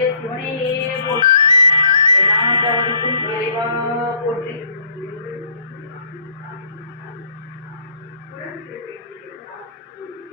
தென்னாட்டுடைய சிவனையே போற்றி எந்நாட்டவருக்கும் இறைவா போற்றி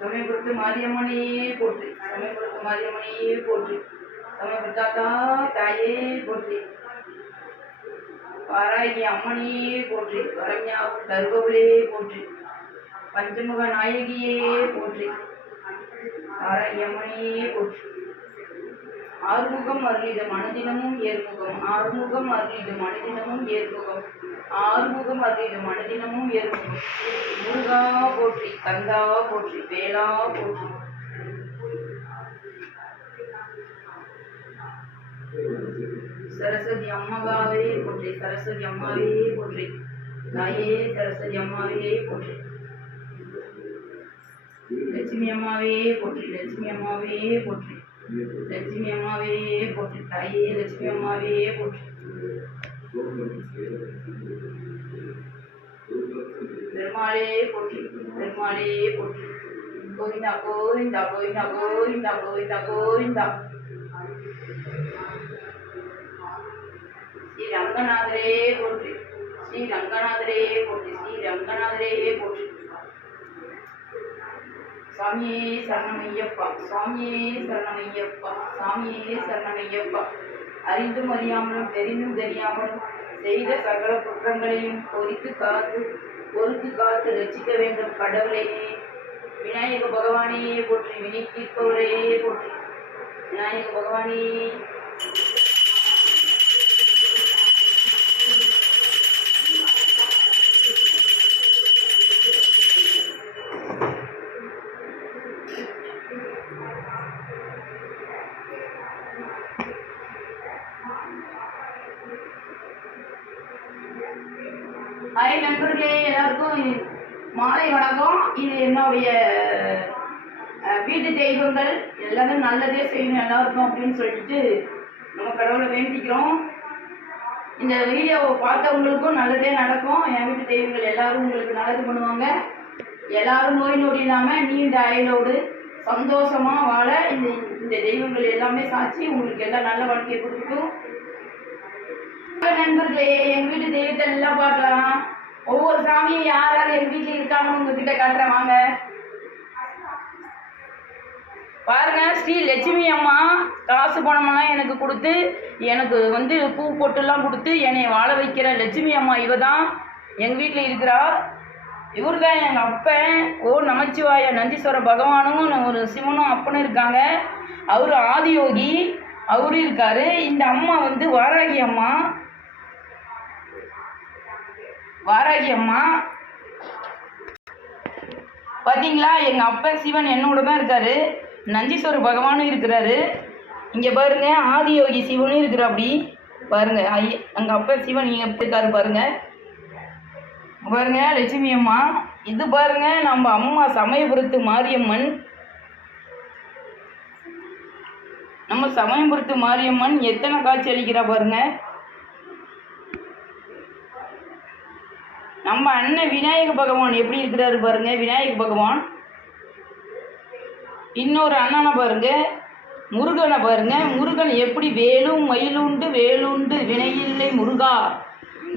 சமயபுரத்து மாரியம்மனையே போற்றி சமயபுரத்து மாரியம்மனையே போற்றி சமயபுரத்தாத்தா தாயே போற்றி வாராகி அம்மனையே போற்றி வரஞ்ஞாவும் தருபவளே போற்றி பஞ்சமுக நாயகியே போற்றி வாராகி அம்மனையே போற்றி. ஆறுமுகம் அருளிடும் அனுதினமும் ஏர்முகம் ஆறுமுகம் அருளிடும் அனுதினமும் ஏர்முகம் ஆறுமுகம் அருளிடும் அனுதினமும் ஏர்முகம் முருகா போற்றி கந்தா போற்றி வேளா போற்றி. சரஸ்வதி அம்மாவே போற்றி சரஸ்வதி அம்மாவே போற்றி. தாயே சரஸ்வதி அம்மாவே போற்றி. லட்சுமி அம்மாவே போற்றி லட்சுமி அம்மாவே போற்றி. லட்சுமி அம்மாவே போற்றி தாயே லட்சுமி அம்மாவே போற்றி பெருமாளே போற்றி பெருமாளே போற்றி கோவிந்தா கோவிந்தா கோவிந்தா கோவிந்தா கோவிந்தா கோவிந்தா ஸ்ரீ ரங்கநாதரே போற்றி ஸ்ரீ ரங்கநாதரே போற்றி ஸ்ரீ ரங்கநாதரே போற்றி சுவாமியே சரணமையப்பா சுவாமியே சரணமையப்பா சுவாமியே சரணமையப்பா. அறிந்தும் அறியாமலும் தெரிந்தும் தெரியாமலும் செய்த சகல குற்றங்களையும் பொறித்து காத்து பொறுத்து காத்து ரசிக்க வேண்டும் கடவுளையே விநாயக பகவானே போற்றி வினை தீர்ப்பவரையே போற்றி. விநாயக பகவானே ஹாய் நண்பர்களே எல்லாருக்கும் மாலை வணக்கம் இது என்னுடைய அஹ், வீட்டு தெய்வங்கள் எல்லாமே நல்லதே செய்யணும் எல்லாருக்கும் அப்படின்னு சொல்லிட்டு நம்ம கடவுளை வேண்டிக்கிறோம். இந்த வீடியோவை பார்த்தவங்களுக்கும் நல்லதே நடக்கும். என் வீட்டு தெய்வங்கள் எல்லாரும் உங்களுக்கு நல்லது பண்ணுவாங்க. எல்லாரும் நோய் நொடி இல்லாமல் நீண்ட அயலோடு சந்தோஷமாக வாழ இந்த இந்த தெய்வங்கள் எல்லாமே சாட்சி உங்களுக்கு எல்லாம் நல்ல வாழ்க்கையை கொடுக்கட்டும் நண்பர்களே எங்க வீட்டு தெய்வத்தை எல்லாம் பார்க்கலாம். ஒவ்வொரு சாமியும் யார் யார் எங்க வீட்டுல இருக்காங்கன்னு உங்ககிட்ட காட்டுறேன் வாங்க. பாருங்க ஸ்ரீ லட்சுமி அம்மா காசு பணமெல்லாம் எனக்கு கொடுத்து எனக்கு வந்து பூ பொட்டுலாம் கொடுத்து என்னை வாழ வைக்கிற லட்சுமி அம்மா இவ தான் எங்கள் வீட்டில் இருக்கிறா. இவர் தான் எங்கள் அப்பன். ஓ நமச்சிவாய நந்தீஸ்வர பகவானும் ஒரு சிவனும் அப்பனும் இருக்காங்க. அவர் ஆதியோகி. அவரும் இருக்காரு. இந்த அம்மா வந்து வாராகி அம்மா. வாராகி அம்மா. பார்த்தீங்களா எங்கள் அப்பன் சிவன் என்னோட தான் இருக்காரு. நந்தீஸ்வர பகவானும் இருக்கிறாரு. இங்கே பாருங்க ஆதியோகி சிவனும் இருக்கிற அப்படி பாருங்க ஐ அங்கே அப்பா சிவன் நீங்கள் எப்படி இருக்காரு பாருங்க. பாருங்க லட்சுமி அம்மா. இது பாருங்க நம்ம அம்மா சமயபுரத்து மாரியம்மன். நம்ம சமயபுரத்து மாரியம்மன் எத்தனை காட்சி அளிக்கிறா பாருங்க. நம்ம அண்ணன் விநாயக பகவான் எப்படி இருக்கிறாரு பாருங்க விநாயக பகவான். இன்னொரு அண்ணனை பாருங்க முருகனை பாருங்க. முருகன் எப்படி வேலும் மயிலுண்டு வேலுண்டு வினையில்லை முருகா.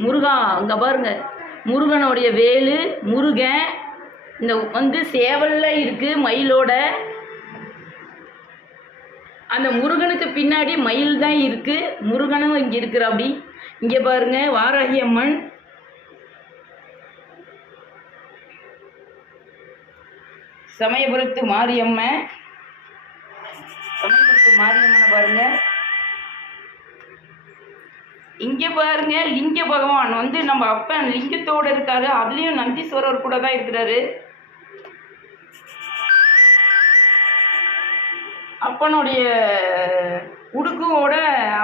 முருகா அங்கே பாருங்க. முருகனுடைய வேலு முருகன். இந்த வந்து சேவல்ல இருக்கு மயிலோட. அந்த முருகனுக்கு பின்னாடி மயில் தான் இருக்கு. முருகனும் இங்கே இருக்கிற அப்படி இங்க பாருங்க வாராகி அம்மன். சமயபுரத்து மாரியம்மன் சமயபுரத்து மாரியம்மனை பாருங்க. இங்க பாருங்க லிங்க பகவான் வந்து நம்ம அப்பன் லிங்கத்தோட இருக்காரு. அதுலயும் நந்தீஸ்வரர் கூட தான் இருக்கிறாரு. அப்பனுடைய உடுக்கோட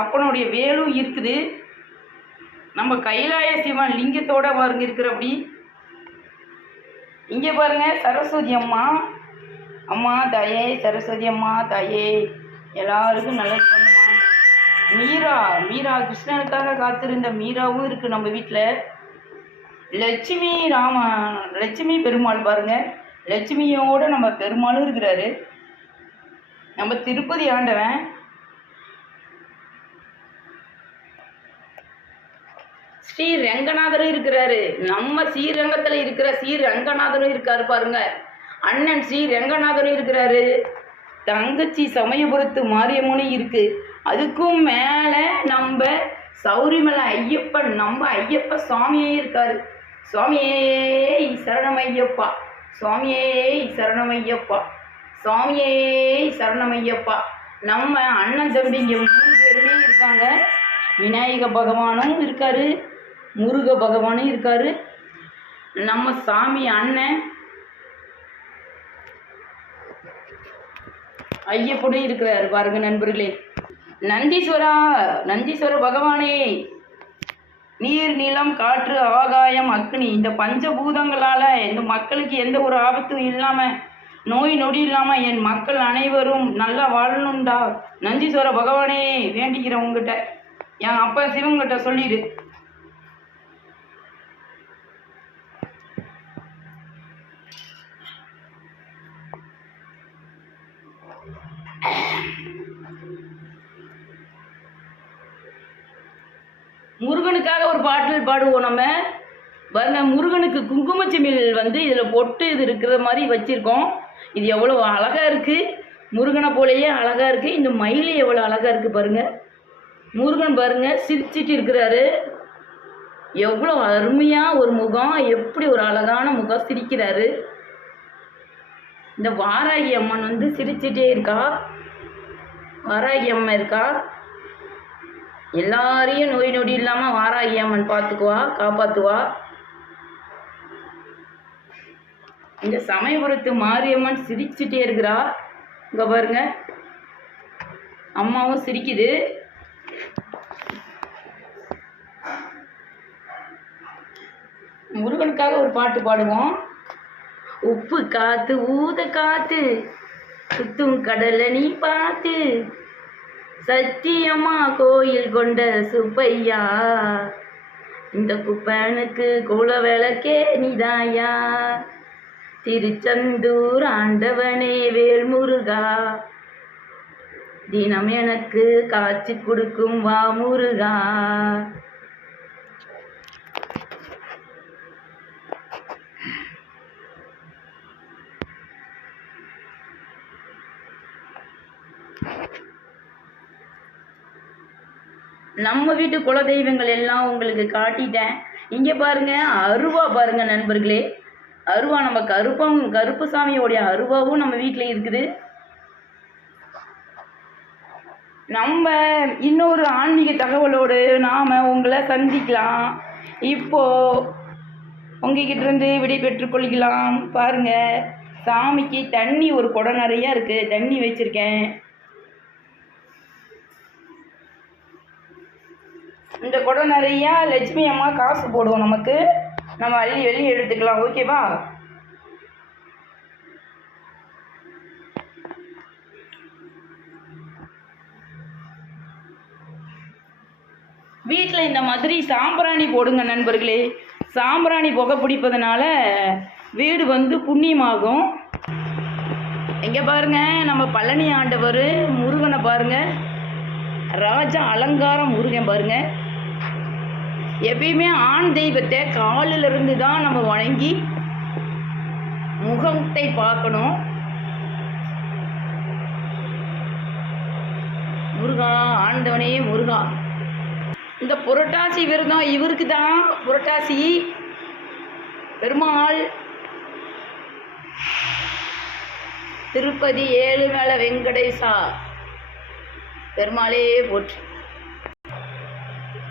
அப்பனுடைய வேலும் இருக்குது. நம்ம கைலாய சிவன் லிங்கத்தோட பாருங்க இருக்கிற அப்படி இங்கே பாருங்க சரஸ்வதி அம்மா. அம்மா தாயே சரஸ்வதி அம்மா தாயே. எல்லாருக்கும் நல்லது பண்ணுமா? மீரா மீரா கிருஷ்ணனுக்காக காத்திருந்த மீராவும் இருக்கு நம்ம வீட்டில் லட்சுமி ராம லட்சுமி பெருமாள் பாருங்க. லட்சுமியோட நம்ம பெருமாளும் இருக்கிறாரு. நம்ம திருப்பதி ஆண்டவன். ஸ்ரீ ரங்கநாதரும் இருக்கிறாரு. நம்ம ஸ்ரீரங்கத்தில் இருக்கிற ஸ்ரீ ரங்கநாதரும் இருக்காரு பாருங்க. அண்ணன் ஸ்ரீ ரங்கநாதரும் இருக்கிறாரு. தங்கச்சி சமயபுரத்து மாரியம்மனும் இருக்கு. அதுக்கும் மேலே நம்ம சௌரிமலை ஐயப்பன் நம்ம ஐயப்ப சுவாமியே இருக்காரு. சுவாமியே சரணமையப்பா. சுவாமியே சரணமையப்பா. சுவாமியே சரணமையப்பா. நம்ம அண்ணன் தம்பிங்க மூணு பேருமே இருக்காங்க. விநாயக பகவானும் இருக்காரு. முருக பகவானும் இருக்காரு. நம்ம சாமி அண்ணன் ஐயப்பனும் இருக்கிறாரு பாருங்க நண்பர்களே. நந்தீஸ்வரா நந்தீஸ்வர பகவானே. நீர் நிலம் காற்று ஆகாயம் அக்னி இந்த பஞ்சபூதங்களால இந்த மக்களுக்கு எந்த ஒரு ஆபத்தும் இல்லாம நோய் நொடி இல்லாம என் மக்கள் அனைவரும் நல்லா வாழணும்டா. நந்தீஸ்வர பகவானே வேண்டிக்கிறேன் உங்ககிட்ட. என் அப்பா சிவங்கிட்ட சொல்லிடு. முருகனுக்காக ஒரு பாட்டில் பாடுவோம் நம்ம. பாருங்க முருகனுக்கு குங்குமச்சிமிழ் வந்து இதில் பொட்டு இது இருக்கிற மாதிரி வச்சுருக்கோம். இது எவ்வளோ அழகாக இருக்குது முருகனை போலேயே அழகாக இருக்குது இந்த மயில் எவ்வளோ அழகாக இருக்குது பாருங்கள் முருகன் பாருங்க சிரிச்சிட்டு இருக்கிறாரு. எவ்வளோ அருமையாக ஒரு முகம் எப்படி ஒரு அழகான முகம் சிரிக்கிறாரு. இந்த வாராகி அம்மன் வந்து சிரிச்சிட்டே இருக்கா. வாராகி அம்மன் இருக்கா? எல்லாரையும் நோய் நொடி இல்லாமல் வாராகி அம்மன் பார்த்துக்குவா காப்பாற்றுவா இந்த சமயபுரத்து மாரியம்மன் சிரிச்சுட்டே இருக்கிறா. இங்க பாருங்க. அம்மாவும் சிரிக்குது. முருகனுக்காக ஒரு பாட்டு பாடுவோம். உப்பு காத்து ஊத காத்து சுத்தும் கடலை நீ பார்த்து. சத்தியமா கோயில் கொண்ட சுப்பையா? இந்த குப்பனுக்கு குல விளக்கே நீதாயா? திருச்செந்தூர் ஆண்டவனே வேல்முருகா. தினம் எனக்கு காட்சி கொடுக்கும் வா முருகா. நம்ம வீட்டு குலதெய்வங்கள் எல்லாம் உங்களுக்கு காட்டிட்டேன். இங்கே பாருங்க அருவா பாருங்க நண்பர்களே. அருவா நம்ம கருப்பம் கருப்புசாமியோடைய அருவாவும் நம்ம வீட்டில் இருக்குது. நம்ம இன்னொரு ஆன்மீக தகவலோடு நாம் உங்களை சந்திக்கலாம். இப்போ உங்ககிட்ட இருந்து விடை பெற்றுக்கொள்கிறலாம் பாருங்க சாமிக்கு தண்ணி ஒரு குடம் நிறையா இருக்குது தண்ணி வச்சுருக்கேன். இந்த குடம் நிறையா லட்சுமி அம்மா காசு போடுவோம் நமக்கு. நம்ம அள்ளி வெளியே எடுத்துக்கலாம். ஓகேவா வீட்டில் இந்த மாதிரி சாம்பிராணி போடுங்க நண்பர்களே. சாம்பிராணி புகை பிடிப்பதனால வீடு வந்து புண்ணியமாகும். இங்கே பாருங்க நம்ம பழனி ஆண்டவர் முருகனை பாருங்க. ராஜா அலங்காரம் முருகன் பாருங்கள் எப்பயுமே ஆண் தெய்வத்தை காலில் இருந்து தான் நம்ம வணங்கி முகத்தை பார்க்கணும். முருகா ஆண்டவனே முருகா. இந்த புரட்டாசி விரதம் இவருக்கு தான் புரட்டாசி. பெருமாள் திருப்பதி ஏழுமலை வெங்கடேசா. பெருமாளே போற்று.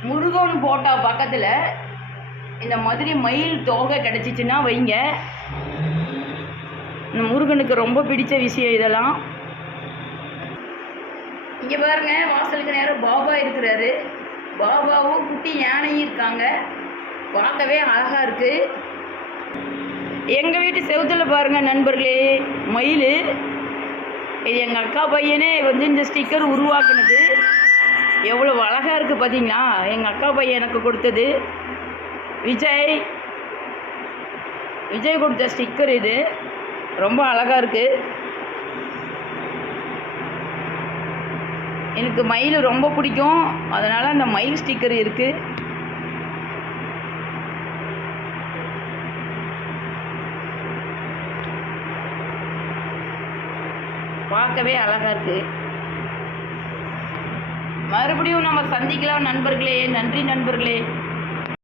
முருகன் போட்டா பக்கத்தில் இந்த மாதிரி மயில் தோகை கிடச்சிச்சின்னா வைங்க. இந்த முருகனுக்கு ரொம்ப பிடித்த விஷயம் இதெல்லாம். இங்கே பாருங்க வாசலுக்கு நேரம் பாபா இருக்கிறாரு. பாபாவும் குட்டி யானையும் இருக்காங்க. பார்க்கவே அழகாக இருக்குது எங்கள் வீட்டு செவுத்துல பாருங்கள் நண்பர்களே மயில். இது எங்கள் அக்கா பையனே வந்து இந்த ஸ்டிக்கர் உருவாக்குனது. எவ்வளோ அழகாக இருக்குது பார்த்தீங்களா எங்கள் அக்கா பையன் எனக்கு கொடுத்தது. விஜய். விஜய் கொடுத்த ஸ்டிக்கர் இது. ரொம்ப அழகாக இருக்குது எனக்கு மயில் ரொம்ப பிடிக்கும். அதனால் அந்த மயில் ஸ்டிக்கர் இருக்குது பார்க்கவே அழகாக இருக்குது மறுபடியும் நம்ம சந்திக்கலாம் நண்பர்களே. நன்றி நண்பர்களே.